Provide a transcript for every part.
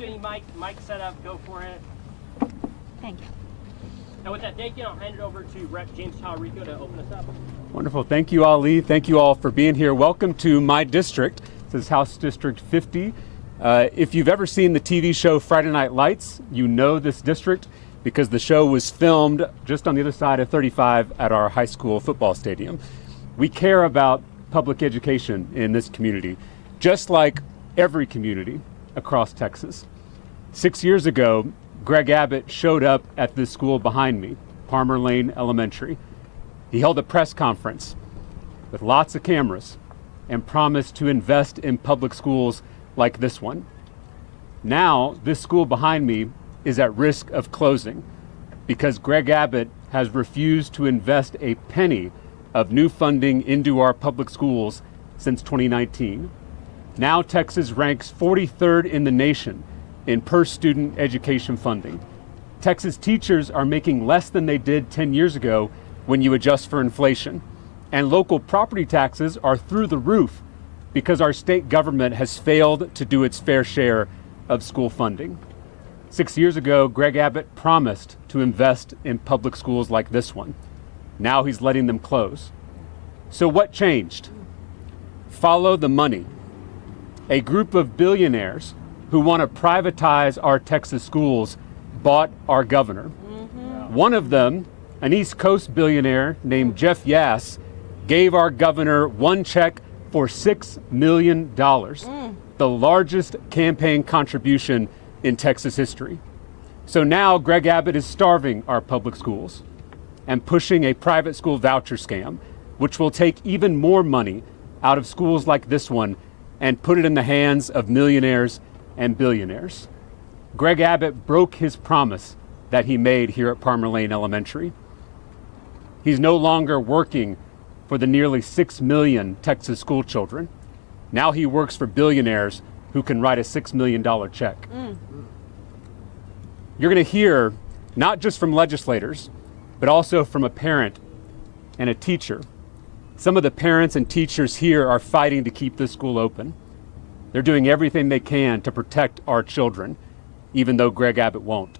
get any mic set up, go for it. Thank you. And with that, thank you. I'll hand it over to Rep. James Tallarico to open us up. Wonderful. Thank you, Ali. Thank you all for being here. Welcome to my district. This is House District 50. If you've ever seen the TV show Friday Night Lights, you know this district because the show was filmed just on the other side of 35 at our high school football stadium. We care about public education in this community, just like every community across Texas. 6 years ago, Greg Abbott showed up at this school behind me, Palmer Lane Elementary. He held a press conference with lots of cameras and promised to invest in public schools like this one. Now, this school behind me is at risk of closing because Greg Abbott has refused to invest a penny of new funding into our public schools since 2019. Now Texas ranks 43rd in the nation in per student education funding. Texas teachers are making less than they did 10 years ago when you adjust for inflation. And local property taxes are through the roof because our state government has failed to do its fair share of school funding. 6 years ago, Greg Abbott promised to invest in public schools like this one. Now he's letting them close. So what changed? Follow the money. A group of billionaires who want to privatize our Texas schools bought our governor. One of them, an East Coast billionaire named Jeff Yass, gave our governor one check for $6 million, the largest campaign contribution in Texas history. So now Greg Abbott is starving our public schools and pushing a private school voucher scam, which will take even more money out of schools like this one and put it in the hands of millionaires and billionaires. Greg Abbott broke his promise that he made here at Palmer Lane Elementary. He's no longer working for the nearly 6 million Texas school children. Now he works for billionaires who can write a $6 million check. You're going to hear not just from legislators, but also from a parent and a teacher. Some of the parents and teachers here are fighting to keep this school open. They're doing everything they can to protect our children, even though Greg Abbott won't.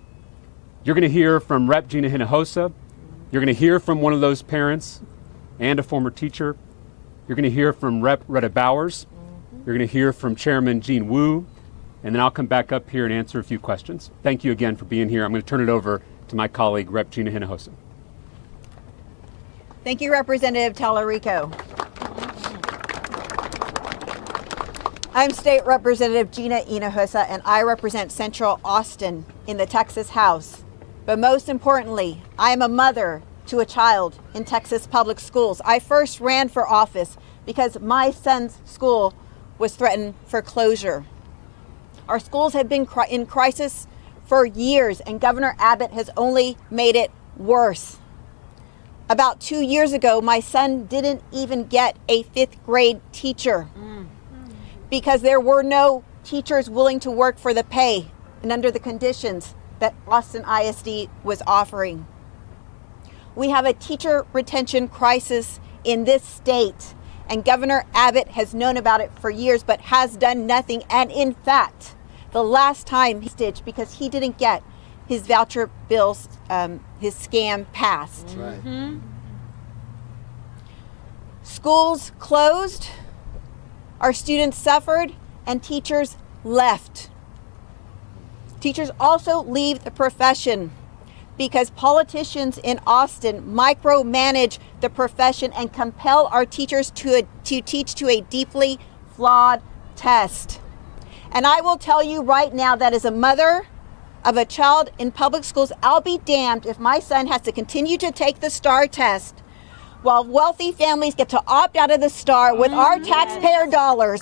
You're going to hear from Rep. Gina Hinojosa. You're going to hear from one of those parents and a former teacher. You're going to hear from Rep. Retta Bowers. You're going to hear from Chairman Gene Wu. And then I'll come back up here and answer a few questions. Thank you again for being here. I'm going to turn it over to my colleague, Rep. Gina Hinojosa. Thank you, Representative Tallarico. I'm State Representative Gina Hinojosa, and I represent Central Austin in the Texas House. But most importantly, I am a mother to a child in Texas public schools. I first ran for office because my son's school was threatened for closure. Our schools have been in crisis for years, and Governor Abbott has only made it worse. About 2 years ago, my son didn't even get a 5th grade teacher because there were no teachers willing to work for the pay and under the conditions that Austin ISD was offering. We have a teacher retention crisis in this state, and Governor Abbott has known about it for years but has done nothing. And in fact, the last time he stitched because he didn't get his voucher bills, his scam passed. Right. Schools closed, our students suffered, and teachers left. Teachers also leave the profession because politicians in Austin micromanage the profession and compel our teachers to teach to a deeply flawed test. And I will tell you right now that as a mother of a child in public schools, I'll be damned if my son has to continue to take the STAR test while wealthy families get to opt out of the STAR with our taxpayer dollars.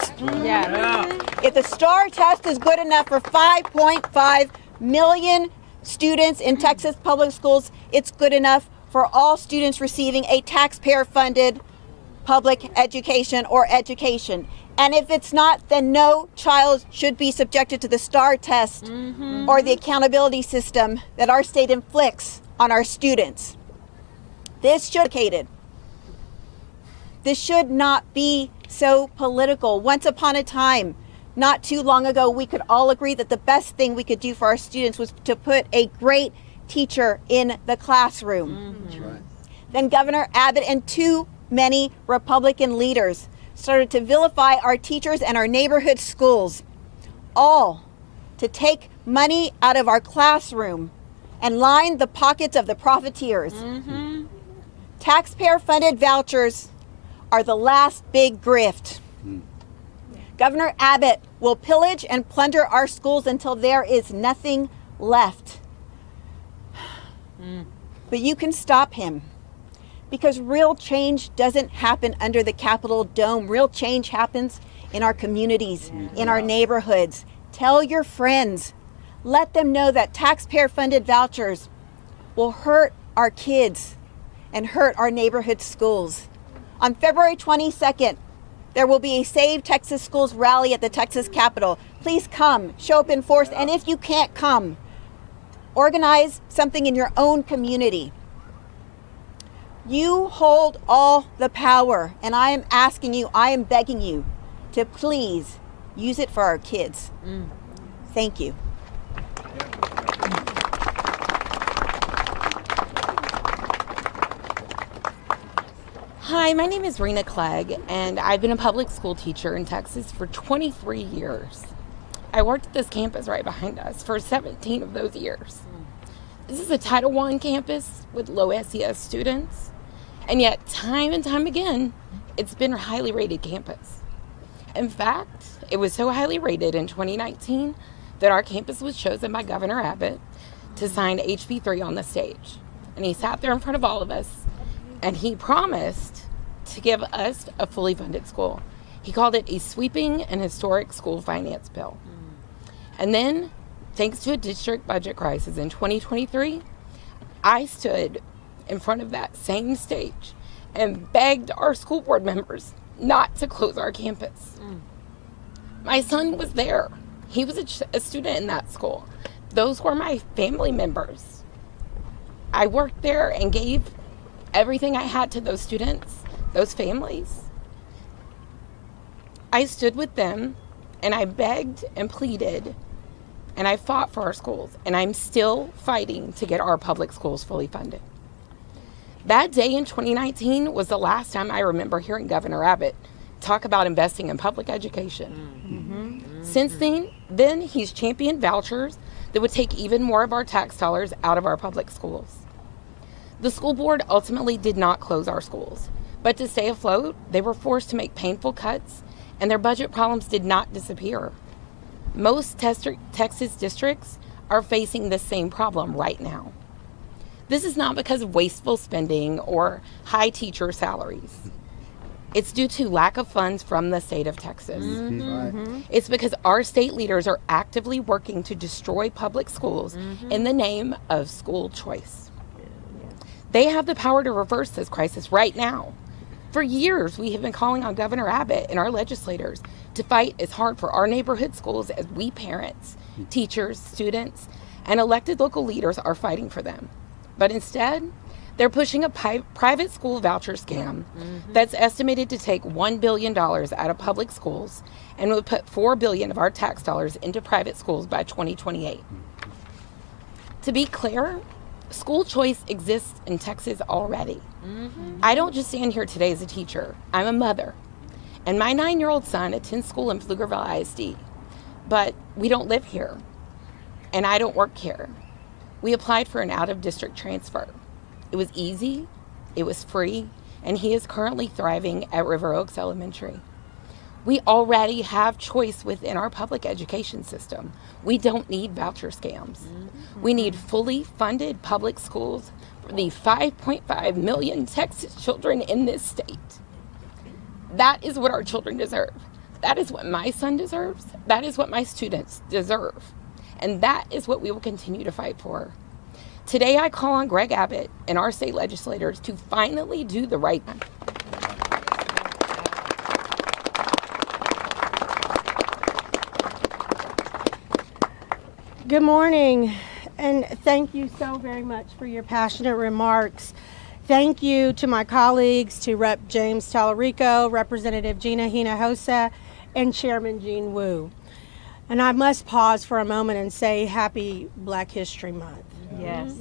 If the STAR test is good enough for 5.5 million students in Texas public schools, it's good enough for all students receiving a taxpayer-funded public education or education. And if it's not, then no child should be subjected to the STAR test or the accountability system that our state inflicts on our students. This should not be so political. Once upon a time, not too long ago, we could all agree that the best thing we could do for our students was to put a great teacher in the classroom. That's right. Then Governor Abbott and too many Republican leaders started to vilify our teachers and our neighborhood schools, all to take money out of our classroom and line the pockets of the profiteers. Taxpayer-funded vouchers are the last big grift. Governor Abbott will pillage and plunder our schools until there is nothing left. But you can stop him, because real change doesn't happen under the Capitol dome. Real change happens in our communities, in our neighborhoods. Tell your friends. Let them know that taxpayer-funded vouchers will hurt our kids and hurt our neighborhood schools. On February 22nd, there will be a Save Texas Schools rally at the Texas Capitol. Please come, show up in force, and if you can't come, organize something in your own community. You hold all the power, and I am asking you, I am begging you to please use it for our kids. Thank you. Hi, my name is Rena Clegg, and I've been a public school teacher in Texas for 23 years. I worked at this campus right behind us for 17 of those years. This is a Title I campus with low SES students, and yet time and time again, it's been a highly rated campus. In fact, it was so highly rated in 2019 that our campus was chosen by Governor Abbott to sign HB 3 on the stage. And he sat there in front of all of us, and he promised to give us a fully funded school. He called it a sweeping and historic school finance bill. And then, thanks to a district budget crisis in 2023, I stood in front of that same stage and begged our school board members not to close our campus. My son was there. He was a student in that school. Those were my family members. I worked there and gave everything I had to those students, those families. I stood with them and I begged and pleaded and I fought for our schools, and I'm still fighting to get our public schools fully funded. That day in 2019 was the last time I remember hearing Governor Abbott talk about investing in public education. Since then he's championed vouchers that would take even more of our tax dollars out of our public schools. The school board ultimately did not close our schools, but to stay afloat, they were forced to make painful cuts, and their budget problems did not disappear. Most Texas districts are facing the same problem right now. This is not because of wasteful spending or high teacher salaries. It's due to lack of funds from the state of Texas. It's because our state leaders are actively working to destroy public schools in the name of school choice. They have the power to reverse this crisis right now. For years, we have been calling on Governor Abbott and our legislators to fight as hard for our neighborhood schools as we parents, teachers, students, and elected local leaders are fighting for them. But instead, they're pushing a private school voucher scam that's estimated to take $1 billion out of public schools and would put $4 billion of our tax dollars into private schools by 2028. To be clear, school choice exists in Texas already. I don't just stand here today as a teacher. I'm a mother. And my 9-year-old son attends school in Pflugerville ISD. But we don't live here. And I don't work here. We applied for an out-of-district transfer. It was easy, it was free, and he is currently thriving at River Oaks Elementary. We already have choice within our public education system. We don't need voucher scams. We need fully funded public schools for the 5.5 million Texas children in this state. That is what our children deserve. That is what my son deserves. That is what my students deserve. And that is what we will continue to fight for. Today, I call on Greg Abbott and our state legislators to finally do the right thing. Good morning, and thank you so very much for your passionate remarks. Thank you to my colleagues, to Rep. James Tallarico, Representative Gina Hinojosa, and Chairman Gene Wu. And I must pause for a moment and say Happy Black History Month. Yes.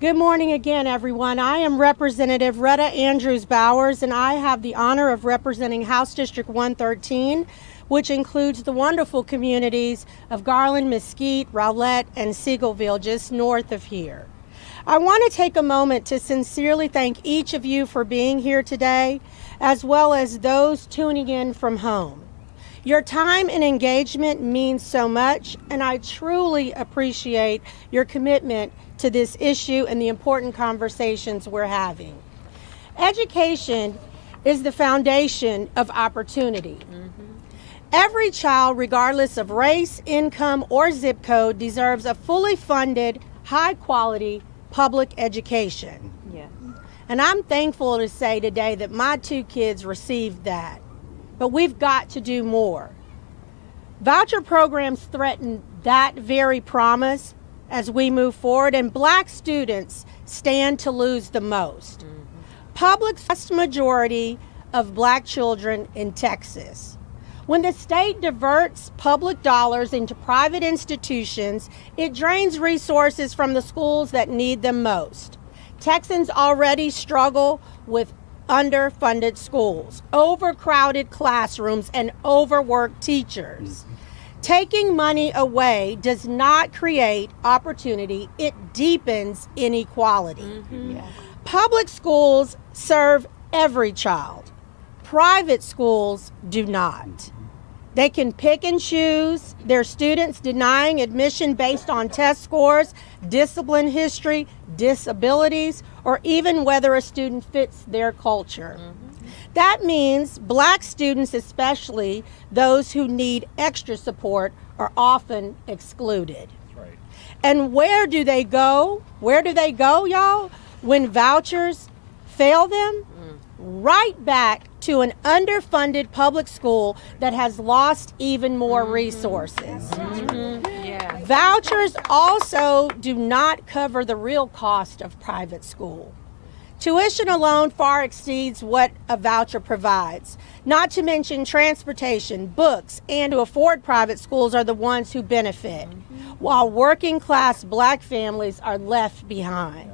Good morning again, everyone. I am Representative Retta Andrews Bowers, and I have the honor of representing House District 113, which includes the wonderful communities of Garland, Mesquite, Rowlett, and Siegelville, just north of here. I want to take a moment to sincerely thank each of you for being here today, as well as those tuning in from home. Your time and engagement means so much, and I truly appreciate your commitment to this issue and the important conversations we're having. Education is the foundation of opportunity. Every child, regardless of race, income, or zip code, deserves a fully funded, high-quality public education. Yes. And I'm thankful to say today that my 2 kids received that. But we've got to do more. Voucher programs threaten that very promise as we move forward, and Black students stand to lose the most. Public vast majority of Black children in Texas. When the state diverts public dollars into private institutions, it drains resources from the schools that need them most. Texans already struggle with underfunded schools, overcrowded classrooms, and overworked teachers. Taking money away does not create opportunity, it deepens inequality. Public schools serve every child. Private schools do not. They can pick and choose their students, denying admission based on test scores, discipline history, disabilities, or even whether a student fits their culture. That means Black students, especially those who need extra support, are often excluded. Right. And where do they go? Where do they go, y'all? When vouchers fail them? Right back to an underfunded public school that has lost even more resources. Yeah. Vouchers also do not cover the real cost of private school. Tuition alone far exceeds what a voucher provides. Not to mention transportation, books, and to afford private schools are the ones who benefit, while working class Black families are left behind.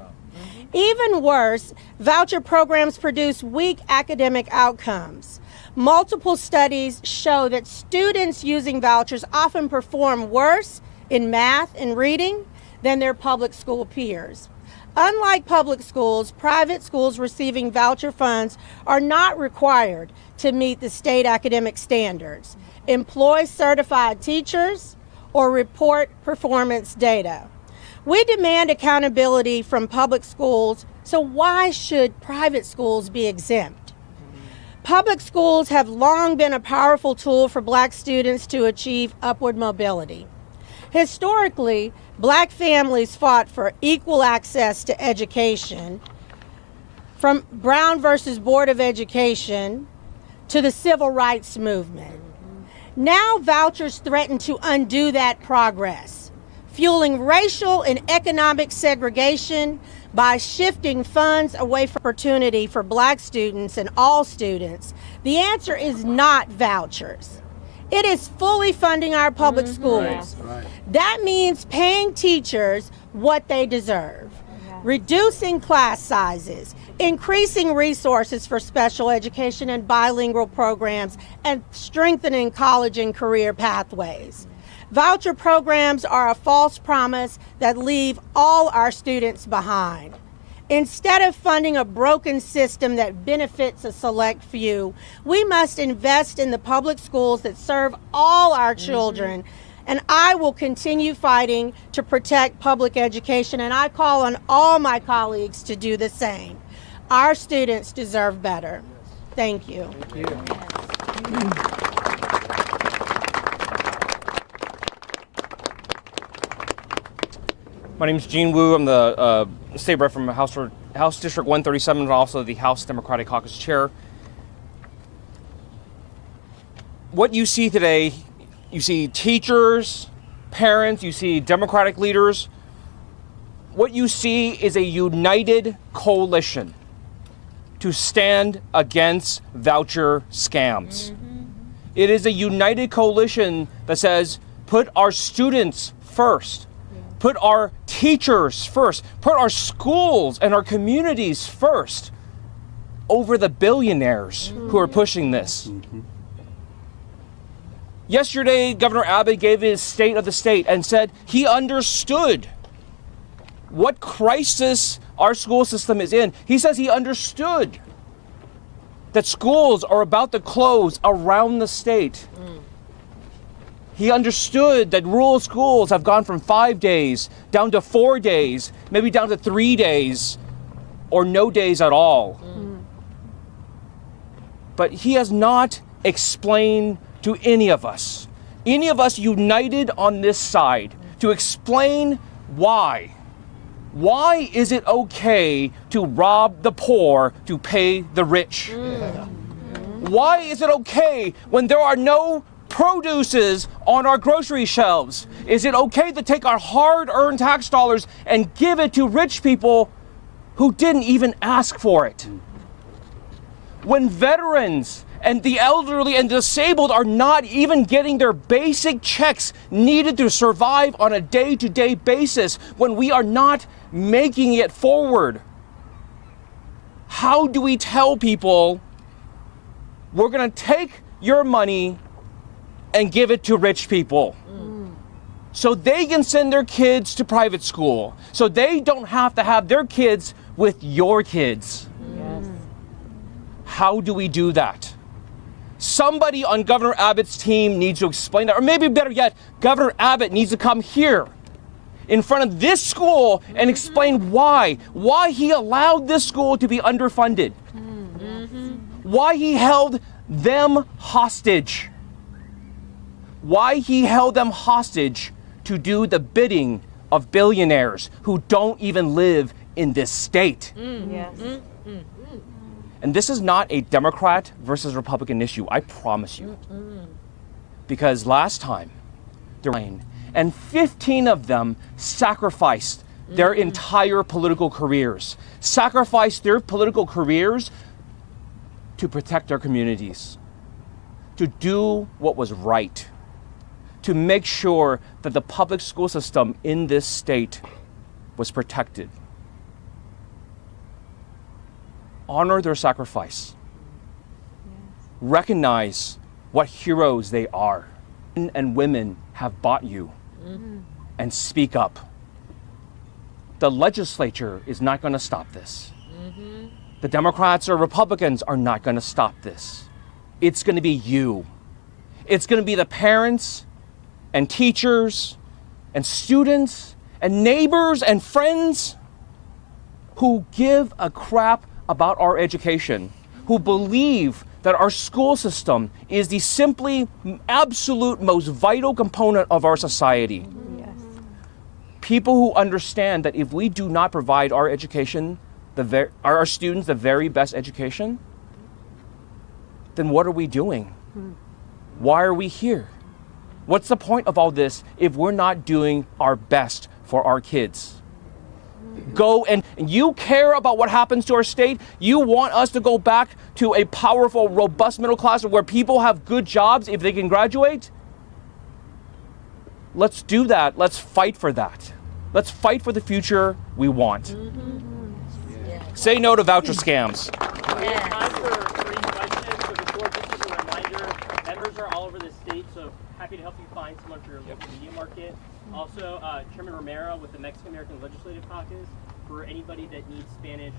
Even worse, voucher programs produce weak academic outcomes. Multiple studies show that students using vouchers often perform worse in math and reading than their public school peers. Unlike public schools, private schools receiving voucher funds are not required to meet the state academic standards, employ certified teachers, or report performance data. We demand accountability from public schools, so why should private schools be exempt? Public schools have long been a powerful tool for Black students to achieve upward mobility. Historically, Black families fought for equal access to education, from Brown versus Board of Education to the Civil Rights Movement. Now vouchers threaten to undo that progress, fueling racial and economic segregation by shifting funds away from opportunity for Black students and all students. The answer is not vouchers. It is fully funding our public schools. Right. That means paying teachers what they deserve, reducing class sizes, increasing resources for special education and bilingual programs, and strengthening college and career pathways. Voucher programs are a false promise that leave all our students behind. Instead of funding a broken system that benefits a select few, we must invest in the public schools that serve all our children. And I will continue fighting to protect public education, and I call on all my colleagues to do the same. Our students deserve better. Thank you. Thank you. My name is Gene Wu. I'm the state rep from House District 137 and also the House Democratic Caucus Chair. What you see today, you see teachers, parents, you see Democratic leaders. What you see is a united coalition to stand against voucher scams. It is a united coalition that says put our students first, put our teachers first, put our schools and our communities first over the billionaires who are pushing this. Yesterday, Governor Abbott gave his state of the state and said he understood what crisis our school system is in. He says he understood that schools are about to close around the state. He understood that rural schools have gone from 5 days down to 4 days, maybe down to 3 days, or no days at all. But he has not explained to any of us united on this side, to explain why. Why is it okay to rob the poor to pay the rich? Why is it okay when there are no produces on our grocery shelves? Is it okay to take our hard-earned tax dollars and give it to rich people who didn't even ask for it? When veterans and the elderly and disabled are not even getting their basic checks needed to survive on a day-to-day basis, when we are not making it forward, how do we tell people we're going to take your money and give it to rich people so they can send their kids to private school, so they don't have to have their kids with your kids? How do we do that? Somebody on Governor Abbott's team needs to explain that, or maybe better yet, Governor Abbott needs to come here in front of this school and explain why he allowed this school to be underfunded, why he held them hostage, why he held them hostage to do the bidding of billionaires who don't even live in this state. And this is not a Democrat versus Republican issue, I promise you. Because last time, and 15 of them sacrificed their entire political careers, sacrificed their political careers to protect their communities, to do what was right, to make sure that the public school system in this state was protected. Honor their sacrifice. Recognize what heroes they are. Men and women have bought you. And speak up. The legislature is not going to stop this. The Democrats or Republicans are not going to stop this. It's going to be you. It's going to be the parents and teachers and students and neighbors and friends who give a crap about our education, who believe that our school system is the simply absolute most vital component of our society. People who understand that if we do not provide our education, our students the very best education, then what are we doing? Why are we here? What's the point of all this if we're not doing our best for our kids? Go and you care about what happens to our state. You want us to go back to a powerful, robust middle class where people have good jobs if they can graduate? Let's do that. Let's fight for that. Let's fight for the future we want. Say no to voucher scams. We have time for 3 questions. So before, just as a reminder, members are all over the state, so happy to help you find someone for your local media market. Also, Chairman Romero with the Mexican American Legislative Caucus, for anybody that needs Spanish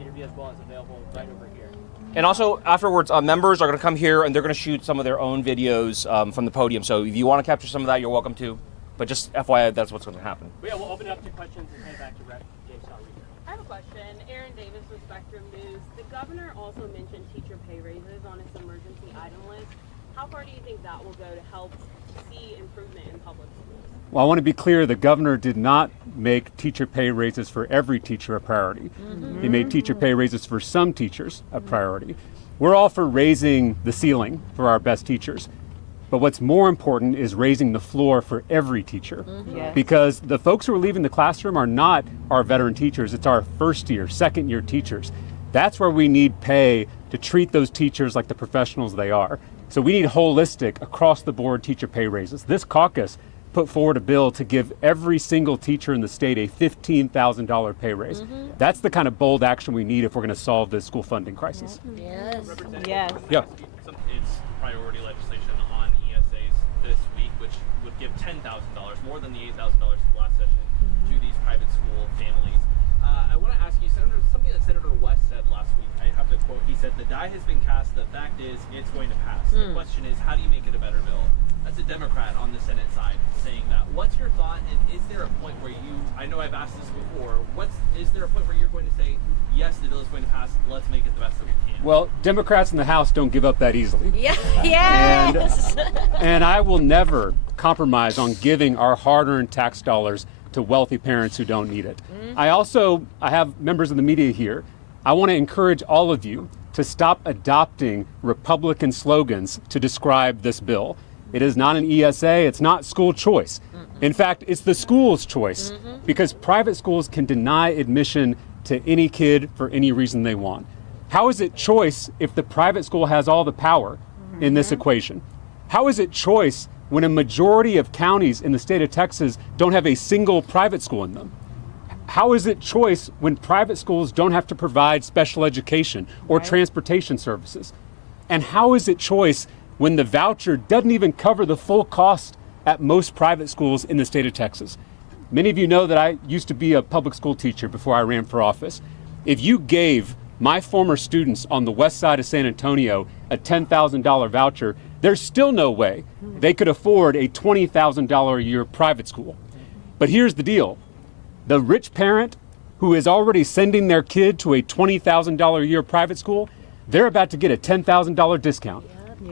interview as well, is available right over here. And also, afterwards, members are going to come here and they're going to shoot some of their own videos from the podium. So if you want to capture some of that, you're welcome to. But just FYI, that's what's going to happen. Yeah, we'll open it up to questions and hand it back to Rep. James Scott. I have a question. Aaron Davis with Spectrum News. The governor also mentioned teacher pay raises on its emergency item list. How far do you think that will go to help see improvement in public schools? Well, I want to be clear, the governor did not make teacher pay raises for every teacher a priority. He made teacher pay raises for some teachers a priority. We're all for raising the ceiling for our best teachers. But what's more important is raising the floor for every teacher. Because the folks who are leaving the classroom are not our veteran teachers, it's our first year, second year teachers. That's where we need pay to treat those teachers like the professionals they are. So we need holistic, across the board teacher pay raises. This caucus put forward a bill to give every single teacher in the state a $15,000 pay raise. That's the kind of bold action we need if we're going to solve this school funding crisis. Yes. Yeah. It's priority legislation on ESAs this week, which would give $10,000, more than the $8,000 last session, to these private school families. I want to ask you, Senator, something that Senator West said last week. I have the quote. He said, "The die has been cast. The fact is, it's going to pass." The question is, how do you make it a better bill? That's a Democrat on the Senate side saying that. What's your thought? And is there a point where I know I've asked this before, is there a point where you're going to say, yes, the bill is going to pass, let's make it the best that we can? Well, Democrats in the House don't give up that easily. Yeah. Yes. And I will never compromise on giving our hard-earned tax dollars to wealthy parents who don't need it. I have members of the media here. I want to encourage all of you to stop adopting Republican slogans to describe this bill. It is not an ESA, it's not school choice. In fact, it's the school's choice because private schools can deny admission to any kid for any reason they want. How is it choice if the private school has all the power in this equation? How is it choice when a majority of counties in the state of Texas don't have a single private school in them? How is it choice when private schools don't have to provide special education or transportation services? And how is it choice when the voucher doesn't even cover the full cost at most private schools in the state of Texas? Many of you know that I used to be a public school teacher before I ran for office. If you gave my former students on the west side of San Antonio a $10,000 voucher, there's still no way they could afford a $20,000 a year private school. But here's the deal. The rich parent who is already sending their kid to a $20,000 a year private school, they're about to get a $10,000 discount,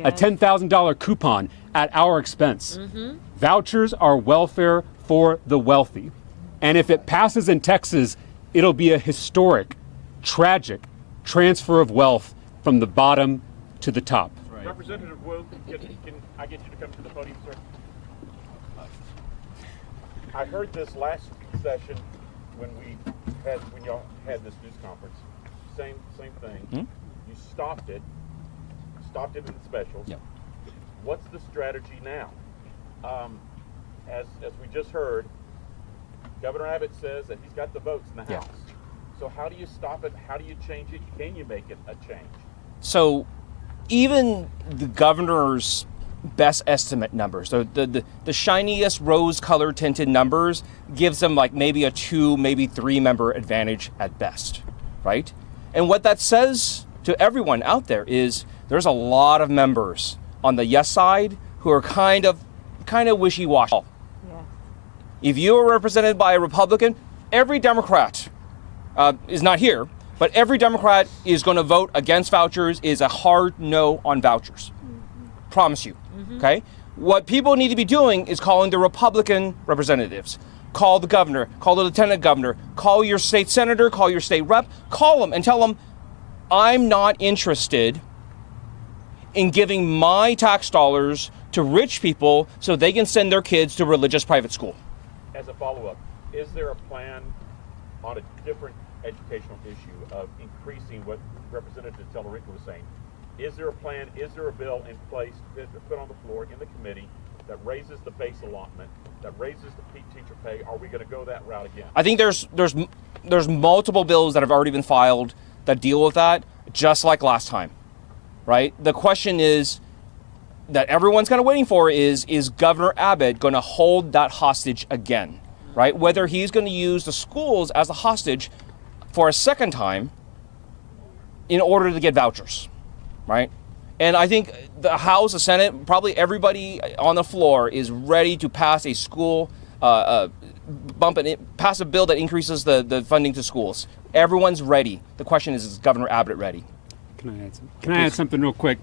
a $10,000 coupon at our expense. Vouchers are welfare for the wealthy. And if it passes in Texas, it'll be a historic, tragic transfer of wealth from the bottom to the top. Right. Representative Wu, can I get you to come to the podium, sir? I heard this last session when y'all had this news conference. Same thing. You stopped it in the specials. Yep. What's the strategy now? As we just heard, Governor Abbott says that he's got the votes in the House. So how do you stop it? How do you change it? Can you make it a change? So even the governor's best estimate numbers, the shiniest rose-colored tinted numbers, gives them like maybe a 2, maybe 3 member advantage at best, right? And what that says to everyone out there is there's a lot of members on the yes side who are kind of wishy-washy. If you are represented by a Republican, every Democrat is not here, but every Democrat is going to vote against vouchers, is a hard no on vouchers. Promise you, okay? What people need to be doing is calling the Republican representatives. Call the governor, call the lieutenant governor, call your state senator, call your state rep, call them and tell them, I'm not interested in giving my tax dollars to rich people so they can send their kids to religious private school. As a follow-up, is there a plan on a different educational issue of increasing what Representative Tellerico was saying? Is there a plan, is there a bill in place put on the floor in the committee that raises the base allotment, that raises the teacher pay? Are we going to go that route again? I think there's multiple bills that have already been filed that deal with that, just like last time, right? The question is that everyone's kind of waiting for is Governor Abbott going to hold that hostage again, right? Whether he's going to use the schools as a hostage for a second time in order to get vouchers, right? And I think the House, the Senate, probably everybody on the floor is ready to pass a school, pass a bill that increases the funding to schools. Everyone's ready. The question is Governor Abbott ready? Can I add something real quick?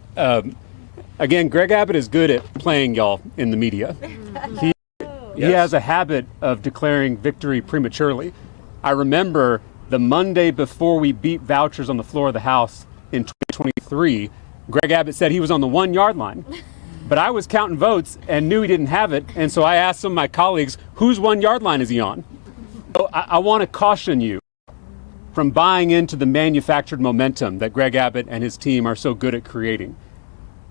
Again, Greg Abbott is good at playing y'all in the media. He has a habit of declaring victory prematurely. I remember the Monday before we beat vouchers on the floor of the House in 2023, Greg Abbott said he was on the 1-yard line. But I was counting votes and knew he didn't have it, and so I asked some of my colleagues, whose 1-yard line is he on? So I want to caution you from buying into the manufactured momentum that Greg Abbott and his team are so good at creating.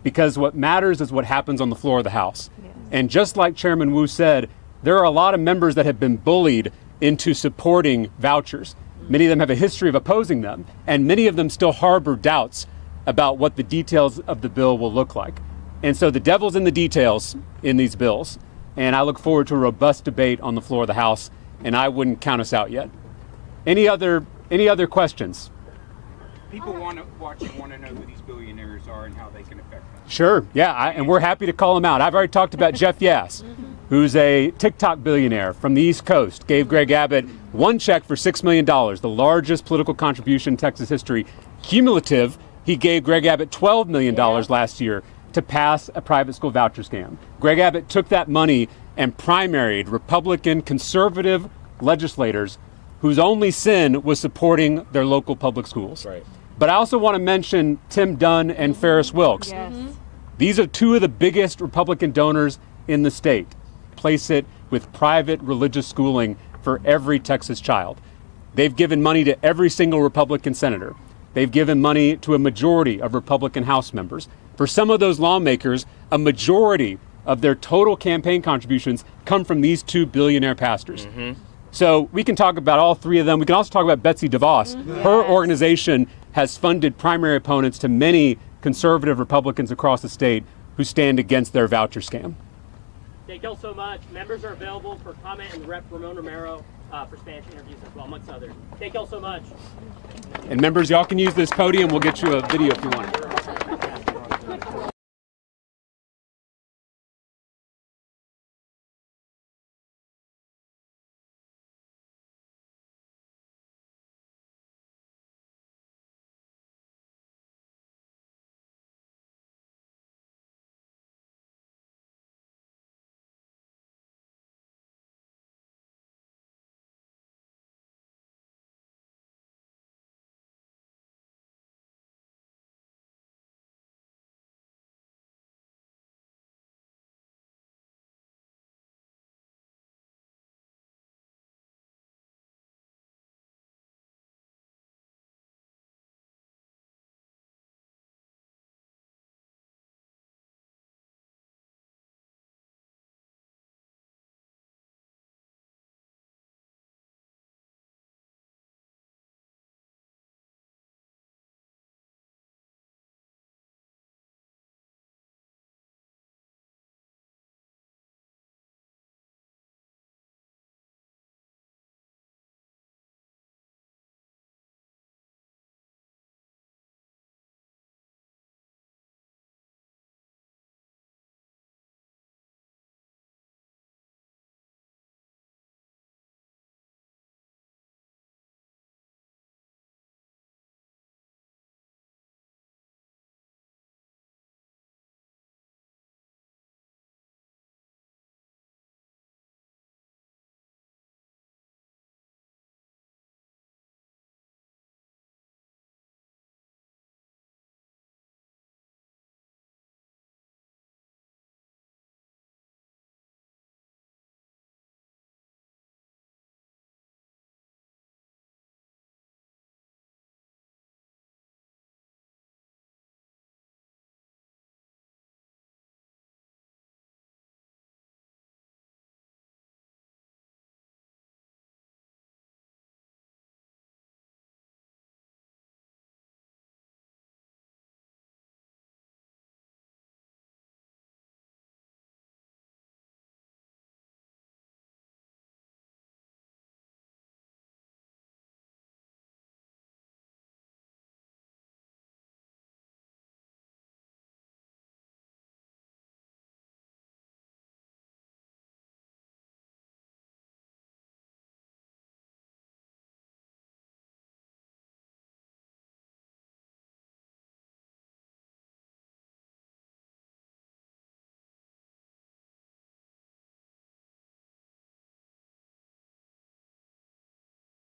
Because what matters is what happens on the floor of the House. And just like Chairman Wu said, there are a lot of members that have been bullied into supporting vouchers. Many of them have a history of opposing them, and many of them still harbor doubts about what the details of the bill will look like. And so the devil's in the details in these bills, and I look forward to a robust debate on the floor of the House, and I wouldn't count us out yet. Any other questions? People watching want to know who these billionaires are and how they can affect them. Sure, yeah, and we're happy to call them out. I've already talked about Jeff Yass, who's a TikTok billionaire from the East Coast, gave Greg Abbott one check for $6 million, the largest political contribution in Texas history. Cumulative, he gave Greg Abbott $12 million last year to pass a private school voucher scam. Greg Abbott took that money and primaried Republican conservative legislators whose only sin was supporting their local public schools. Right. But I also want to mention Tim Dunn and Ferris Wilks. Yes. These are two of the biggest Republican donors in the state. Place it with private religious schooling for every Texas child. They've given money to every single Republican senator. They've given money to a majority of Republican House members. For some of those lawmakers, a majority of their total campaign contributions come from these two billionaire pastors. So we can talk about all three of them. We can also talk about Betsy DeVos. Her organization has funded primary opponents to many conservative Republicans across the state who stand against their voucher scam. Thank y'all so much. Members are available for comment, and Rep. Ramon Romero for Spanish interviews as well, amongst others. Thank y'all so much. And members, y'all can use this podium. We'll get you a video if you want.